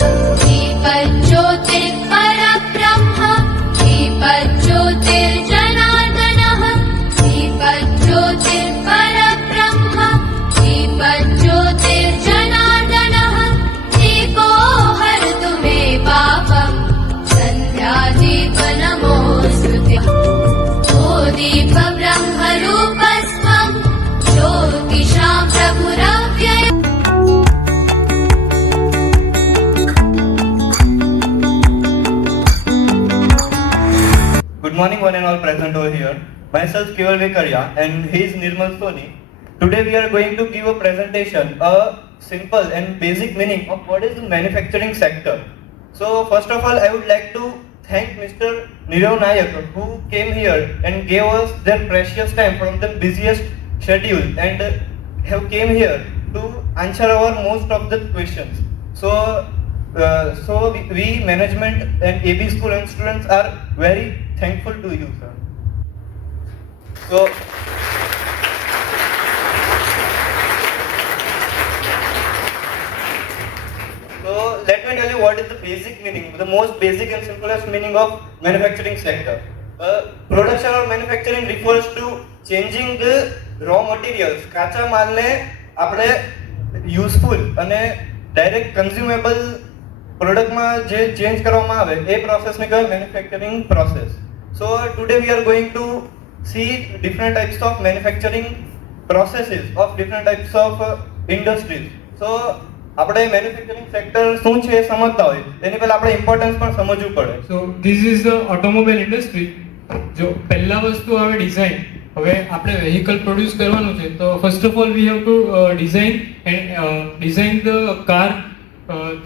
दीपज्योतिर्परब्रह्म दीपज्योतिर्जनार्दनः दीपज्योतिर्परब्रह्म दीपज्योतिर्जनार्दनः दीपो हरतु मे पापम् सन्ध्यादीपनमोऽस्तुते ओ दीपब्रह्मरूपस्त्वं ज्योतिषां प्रभुरव्ययम्। Good morning, one and all present over here. Myself Keval Vekaria and he is Nirmal Soni. Today we are going to give a presentation, a simple and basic meaning of what is the manufacturing sector. So first of all, I would like to thank Mr. Nirav Nayak who came here and gave us their precious time from the busiest schedule and have came here to answer our most of the questions. So we management and AB school and students are very thankful to you, sir. So let me tell you what is the basic meaning, the most basic and simplest meaning of manufacturing sector. Production or manufacturing refers to changing the raw materials, કાચા માલને આપણે useful અને direct કન્ઝ્યુમેબલ પ્રોડક્ટમાં જે change કરવામાં આવે એ પ્રોસેસને કહેવાય manufacturing process. So today we are going to see different types of manufacturing processes of different types of industries. So આપણે મેન્યુફેક્ચરિંગ સેક્ટર શું છે એ સમજતા હોય તેની પહેલા આપણે ઇમ્પોર્ટન્સ પણ સમજવું પડે. So this is the automobile industry. જો પહેલા વસ્તુ આવે ડિઝાઇન. હવે આપણે વેહિકલ પ્રોડ્યુસ કરવાનું છે તો first of all we have to design the car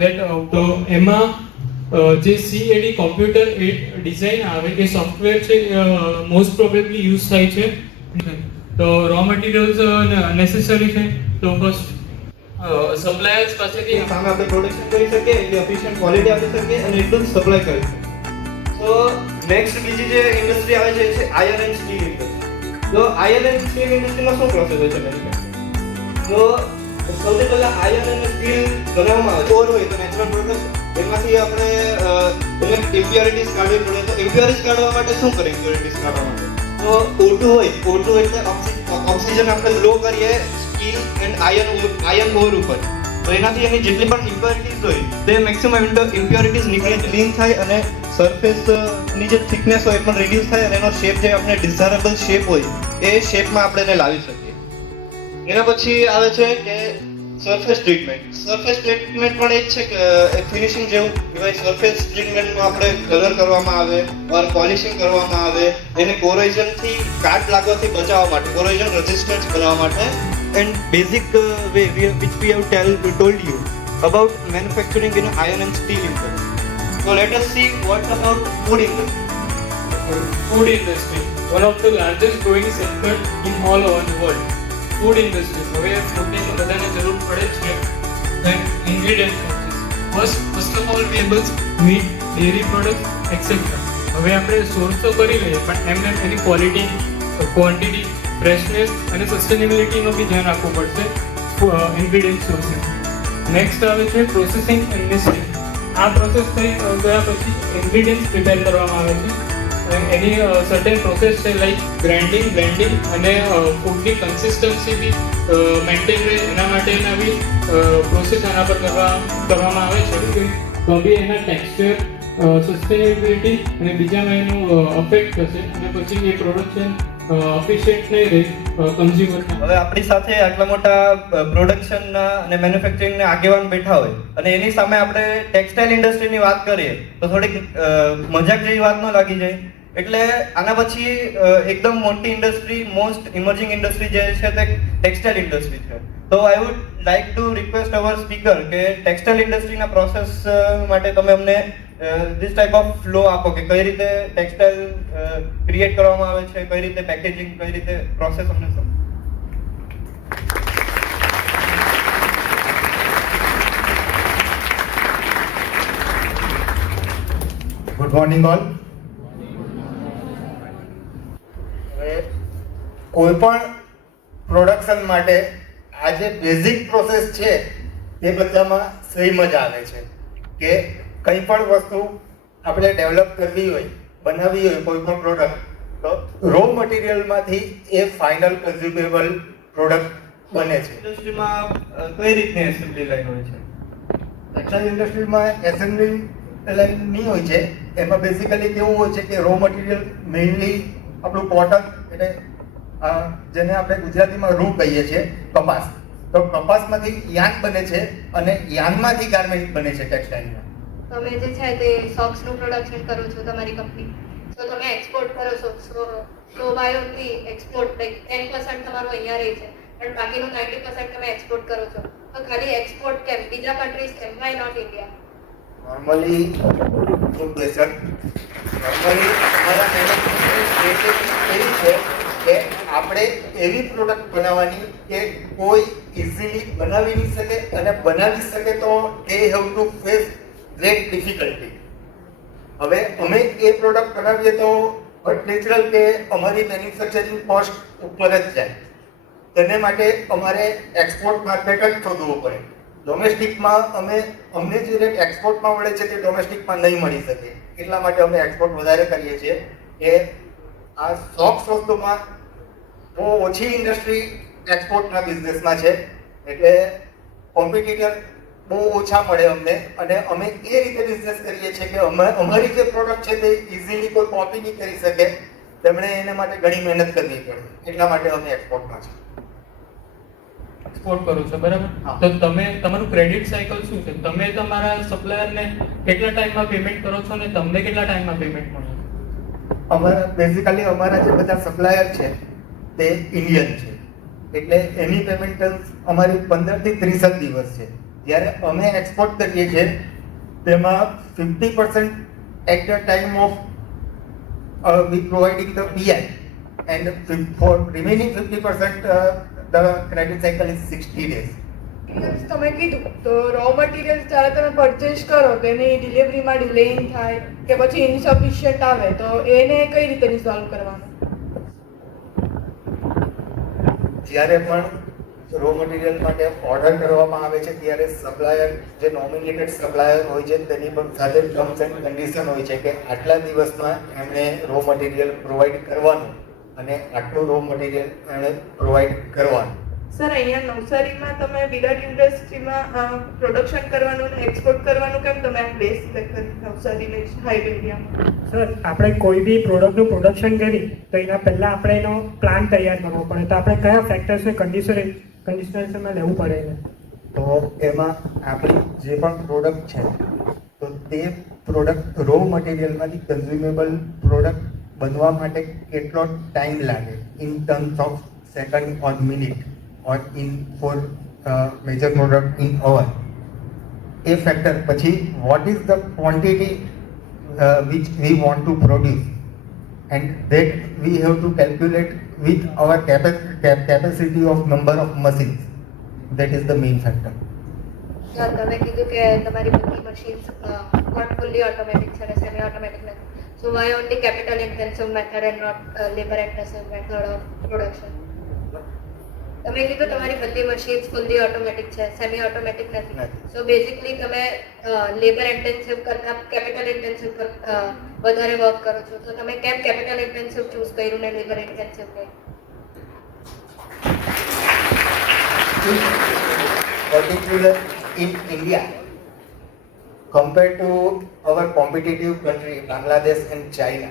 that તો એમાં જે CAD કોમ્પ્યુટર ડિઝાઇન આવે એ સોફ્ટવેર છે મોસ્ટ પ્રોબેબલી યુઝ થાય છે. તો રો મટીરિયલ્સ નેસેસરી છે. તો ફર્સ્ટ સપ્લાયર્સ પાસેથી સામે આપણે પ્રોડક્શન કરી શકીએ એટલે એફિશિયન્ટ ક્વોલિટી આપી શકીએ અને એટલું જ સપ્લાય કરી શકીએ. તો નેક્સ્ટ બીજી જે ઇન્ડસ્ટ્રી આવે છે એ છે આયર્ન એન્ડ સ્ટીલ ઇન્ડસ્ટ્રી. તો આયર્ન એન્ડ સ્ટીલ ઇન્ડસ્ટ્રીમાં શું પ્રોસેસ હોય છે મેન્યુફેક્ચરિંગ? તો સૌથી પહેલા આયર્ન અને સ્ટીલ બનાવવામાં આવે ઓર હોય તો નેચરલ પ્રોડક્ટ એમાંથી આપણે એને ઇમ્પ્યોરિટીઝ કાઢવી પડે. તો ઇમ્પ્યોરિટીઝ કાઢવા માટે શું કરે? ઇમ્પ્યોરિટીઝ કાઢવા માટે તો O2 હોય. O2 એટલે ઓક્સિજન આપણે લો કરીએ સ્ટીલ એન્ડ આયર્ન ઓર ઉપર. તો એનાથી એની જેટલી પણ ઇમ્પ્યોરિટીઝ હોય તે મેક્સિમમ ઇમ્પ્યોરિટીઝ નીકળી ક્લીન થાય અને સરફેસની જે થિકનેસ હોય એ પણ રિડ્યુસ થાય અને એનો શેપ જે આપણે ડિઝાયરેબલ શેપ હોય એ શેપમાં આપણે એને લાવી શકીએ. એના પછી આવે છે કે સરફેસ ટ્રીટમેન્ટ. સરફેસ ટ્રીટમેન્ટ પણ એ જ છે કે એક ફિનિશિંગ જેવું કહેવાય. સરફેસ ટ્રીટમેન્ટમાં આપણે કલર કરવામાં આવે ઓર પોલિશિંગ કરવામાં આવે એને કોરોઝનથી કાટ લાગવાથી બચાવવા માટે, કોરોઝન રેઝિસ્ટન્સ બનાવવા માટે. And basic way which we have told you about manufacturing in iron and steel industry. So let us see what about food industry. Food industry, one of the largest growing sector in all over the world. Food industry. હવે ફૂડની તો બધાને જરૂર પડે જ છે. then ingredients first of all vegetables, meat, dairy products etc. હવે આપણે source તો કરી લઈએ પણ એમને એની ક્વોલિટી, ક્વોન્ટિટી, ફ્રેશનેસ અને સસ્ટેનેબિલિટીનો બી ધ્યાન રાખવું પડશે ઇન્ગ્રેડિયન્ટ સોર્સિંગ. નેક્સ્ટ આવે છે પ્રોસેસિંગ એન્ડ મિક્સિંગ. આ પ્રોસેસ થઈ ગયા પછી ઇન્ગ્રેડિયન્ટ્સ પ્રિપેર કરવામાં આવે છે. એની સર્ટેન પ્રોસેસ છે લાઈક ગ્રાઇન્ડિંગ, બ્લેન્ડિંગ અને ફૂડની કન્સિસ્ટન્સી બી મેન્ટેન રહે એના માટેના બી પ્રોસેસ એના પર કરવામાં આવે છે. તો બી એના ટેક્સચર, સસ્ટેનેબિલિટી અને બીજામાં એનું અફેક્ટ થશે અને પછી એ પ્રોડક્શન એફિશિયન્ટ નહીં રહે કન્ઝ્યુમર. હવે આપણી સાથે આટલા મોટા પ્રોડક્શનના અને મેન્યુફેક્ચરિંગના આગેવાન બેઠા હોય અને એની સામે આપણે ટેક્સટાઇલ ઇન્ડસ્ટ્રીની વાત કરીએ તો થોડીક મજાક જેવી વાત ન લાગી જાય. એટલે આના પછી એકદમ મોટી ઇન્ડસ્ટ્રી, મોસ્ટ ઇમર્જિંગ ઇન્ડસ્ટ્રી જે છે તે ટેક્સટાઇલ ઇન્ડસ્ટ્રી છે. તો I would like to request our speaker કે ટેક્સટાઇલ ઇન્ડસ્ટ્રીના પ્રોસેસ માટે તમે અમને this type of flow આપો કે કઈ રીતે ટેક્સટાઇલ ક્રિએટ કરવામાં આવે છે, કઈ રીતે પેકેજિંગ, કઈ રીતે પ્રોસેસ અમને સમજો. Good morning all. કોઈ પણ પ્રોડક્શન માટે આ જે બેઝિક પ્રોસેસ છે એ બધામાં સેમ જ આવે છે કે કંઈ પણ વસ્તુ આપણે ડેવલપ કરવી હોય, બનાવવી હોય કોઈ પણ પ્રોડક્ટ, તો રો મટીરિયલમાંથી એ ફાઇનલ કન્ઝ્યુમેબલ પ્રોડક્ટ બને છે. ઇન્ડસ્ટ્રીમાં કઈ રીતની એસેમ્બલી લાઈન હોય છે? ટેક્સટાઇલ ઇન્ડસ્ટ્રીમાં એસેમ્બલી લાઈન નહીં હોય છે. એમાં બેઝિકલી કેવું હોય છે કે રો મટીરિયલ મેઇનલી આપણું કોટન, એટલે જેને આપણે ગુજરાતીમાં રૂ કહીએ છીએ, કપાસ. તો કપાસમાંથી યાન બને છે અને યાનમાંથી ગાર્મેન્ટ બને છે ટેક્સટાઇલમાં. તમે જે છે તે સોક્સનું પ્રોડક્શન કરો છો તમારી કંપની, તો તમે એક્સપોર્ટ કરો છો, so bye only export, like 10% તમારું અહીંયા રહે છે પણ બાકીનું 90% તમે એક્સપોર્ટ કરો છો. તો ખાલી એક્સપોર્ટ કેમ, બીજા કન્ટ્રીઝ કેમ, why not India? Normally good question. Normally અમારા મેનેજમેન્ટની એવી છે કે આપણે એવી પ્રોડક્ટ બનાવવાની કે કોઈ ઇઝીલી બનાવી નહીં શકે, અને બનાવી શકે તો they have to face great difficulty. હવે અમે એ પ્રોડક્ટ બનાવીએ તો નેચરલ કે અમારી મેન્યુફેક્ચરિંગ કોસ્ટ ઉપર જ જાય. તેને માટે અમારે એક્સપોર્ટ માર્કેટ જ શોધવું પડે. ડોમેસ્ટિકમાં અમને જે રેટ એક્સપોર્ટમાં મળે છે તે ડોમેસ્ટિકમાં નહીં મળી શકે. એટલા માટે અમે એક્સપોર્ટ વધારે કરીએ છીએ કે આ સોક્સ વસ્તુમાં બહુ ઓછી ઇન્ડસ્ટ્રી એક્સપોર્ટના બિઝનેસમાં છે, એટલે કોમ્પિટિટર બહુ ઓછા મળે અમને, અને અમે એ રીતે બિઝનેસ કરીએ છીએ કે અમારી જે પ્રોડક્ટ છે તે ઇઝીલી કોઈ કોપી નહીં કરી શકે. તેમણે એના માટે ઘણી મહેનત કરવી પડે. એટલા માટે અમે એક્સપોર્ટમાં છે. એક્સપોર્ટ કરો છો, બરાબર? હા. તો તમે તમારું ક્રેડિટ સાયકલ શું છે? તમે તમારા સપ્લાયરને કેટલા ટાઈમમાં પેમેન્ટ કરો છો અને તમને કેટલા ટાઈમમાં પેમેન્ટ મળે છે? બેઝિકલી અમારા જે બધા સપ્લાયર છે તે ઇન્ડિયન છે, એટલે એની પેમેન્ટ અમારી 15 થી 30 દિવસ છે. જ્યારે અમે એક્સપોર્ટ કરીએ છીએ તેમાં 50% at the time of we providing the PI, and for remaining 50% the credit cycle is 60 days. તમે કીધું તો રો મટીરિયલ્સ જ્યારે તમે પરચેસ કરો તો એની ડિલિવરીમાં ડિલેઇંગ થાય કે પછી ઇનસફિશિયન્ટ આવે, તો એને કઈ રીતે રિઝોલ્વ કરવાનું? જ્યારે પણ રો મટીરિયલ માટે ઓર્ડર કરવામાં આવે છે ત્યારે સપ્લાયર, જે નોમિનેટેડ સપ્લાયર હોય છે, તેની પણ સાથે ટર્મ્સ એન્ડ કન્ડિશન હોય છે કે આટલા દિવસમાં એમણે રો મટીરિયલ પ્રોવાઈડ કરવાનું અને આટલું રો મટીરિયલ એમણે પ્રોવાઈડ કરવાનું. સર, અહીંયા નવસારીમાં તમે બિલાટ ઇન્ડસ્ટ્રીમાં પ્રોડક્શન કરવાનું અને એક્સપોર્ટ કરવાનું કેમ તમે આ પ્લેસ સિલેક્ટ કરી નવસારી હાઈવે એરિયામાં? સર, આપણે કોઈ બી પ્રોડક્ટનું પ્રોડક્શન કરી તો એના પહેલાં આપણે એનો પ્લાન તૈયાર કરવો પડે. તો આપણે કયા ફેક્ટર્સને કન્ડિશનરમાં લેવું પડે એને? તો એમાં આપણી જે પણ પ્રોડક્ટ છે તો તે પ્રોડક્ટ રો મટીરિયલમાંથી કન્ઝ્યુમેબલ પ્રોડક્ટ બનવા માટે કેટલો ટાઈમ લાગે in terms of second or minute or in for major product in hour. A factor. પછી what is the quantity which we want to produce, and that we have to calculate with our capacity of number of machines. That is the main factor. તમે કીધું કે તમારી બધી machines not fully automatic છે અને semi automatic નથી, so why only capital intensive method and not labour intensive method of production? તમે કીધું તમારી બધી મશીન્સ ફુલ્લી ઓટોમેટિક છે, સેમી ઓટોમેટિક નથી, સો બેઝિકલી તમે લેબર ઇન્ટેન્સિવ કરતા કેપિટલ ઇન્ટેન્સિવ પર વધારે વર્ક કરો છો, તો તમે કેમ કેપિટલ ઇન્ટેન્સિવ ચૂઝ કર્યું ને લેબર ઇન્ટેન્સિવ નહીં? Particular in India, compared to our competitive country Bangladesh and China,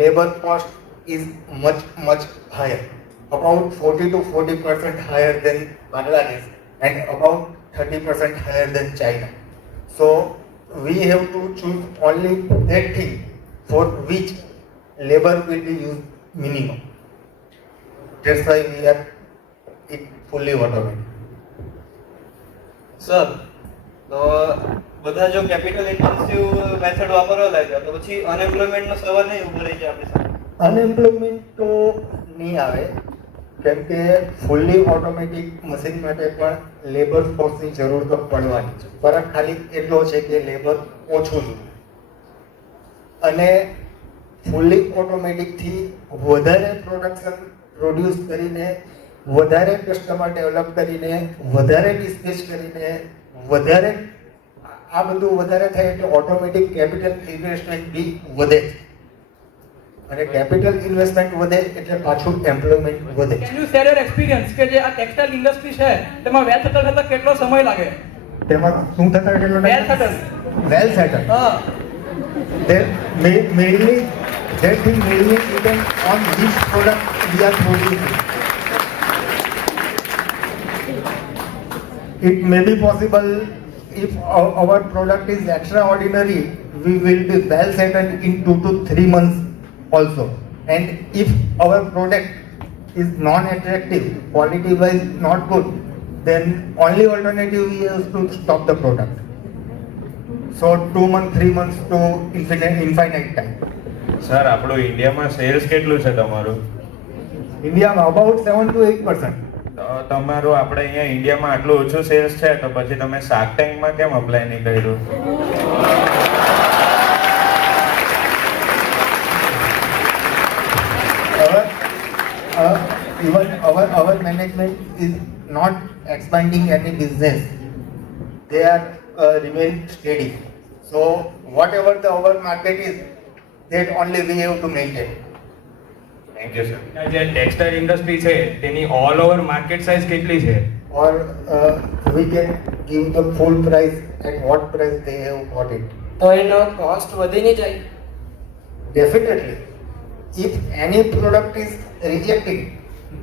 labor cost is much higher, about 40 to 40% higher than Bangladesh and about 30% higher than China. So we have to choose only that thing for which labor will be used minimum. That's why we are it fully automated. Sir, તો બધા જો capital intensive method વાપરવા લાગ્યા તો પછી અનએમ્પ્લોયમેન્ટનો સવાલ નહીં ઉભો રહી છે આપણી સામે? અનએમ્પ્લોયમેન્ટ તો નહીં આવે, કેમ કે ફુલ્લી ઓટોમેટિક મશીન માટે પણ લેબર ફોર્સની જરૂર તો પડવાની છે. ફરક ખાલી એટલો છે કે લેબર ઓછું જોઈએ, અને ફુલ્લી ઓટોમેટિકથી વધારે પ્રોડક્શન પ્રોડ્યુસ કરીને, વધારે કસ્ટમર ડેવલપ કરીને, વધારે ડિસ્પેચ કરીને, વધારે આ બધું વધારે થાય એટલે ઓટોમેટિક કેપિટલ ઇન્વેસ્ટમેન્ટ બી વધે છે અને કેપિટલ ઇન્વેસ્ટમેન્ટ વધે એટલે પાછું એમ્પ્લોયમેન્ટ વધે can you share your experience કે જે આ ટેક્સટાઇલ ઇન્ડસ્ટ્રી છે તેમાં વેલ સેટલ થતા કેટલો સમય લાગે? તેમાં શું થતા કેટલો વેલ સેટલ. વેલ સેટલ હા. mainly that thing mainly depends on which product we are producing. It may be possible if our product is extraordinary, we will be well settled in 2 to 3 months also. And if our product is non-attractive, quality-wise not good, then only alternative is to stop the product. So 2 months, 3 months to infinite time. Sir આપણું ઇન્ડિયામાં cells કેટલું છે તમારું? ઇન્ડિયામાં about 7 to 8%. તો તમારું આપણે અહીંયા ઇન્ડિયામાં આટલું ઓછું સેલ્સ છે તો પછી તમે શાર્ક ટેન્કમાં કેમ અપ્લાય નહીં કર્યું? Even our management is not expanding any business. They are remain steady. So whatever the our market is, that only we have to maintain. Thank you sir. જે ટેક્સટાઇલ ઇન્ડસ્ટ્રી છે તેની all over market size કેટલી છે? Or we can give the full price at what price they have got it. તો એનો cost વધી નહીં જાય? Definitely. If any product is rejected,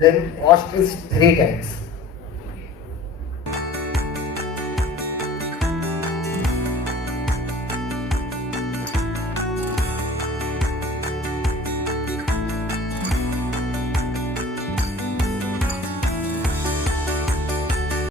then cost is 3 times.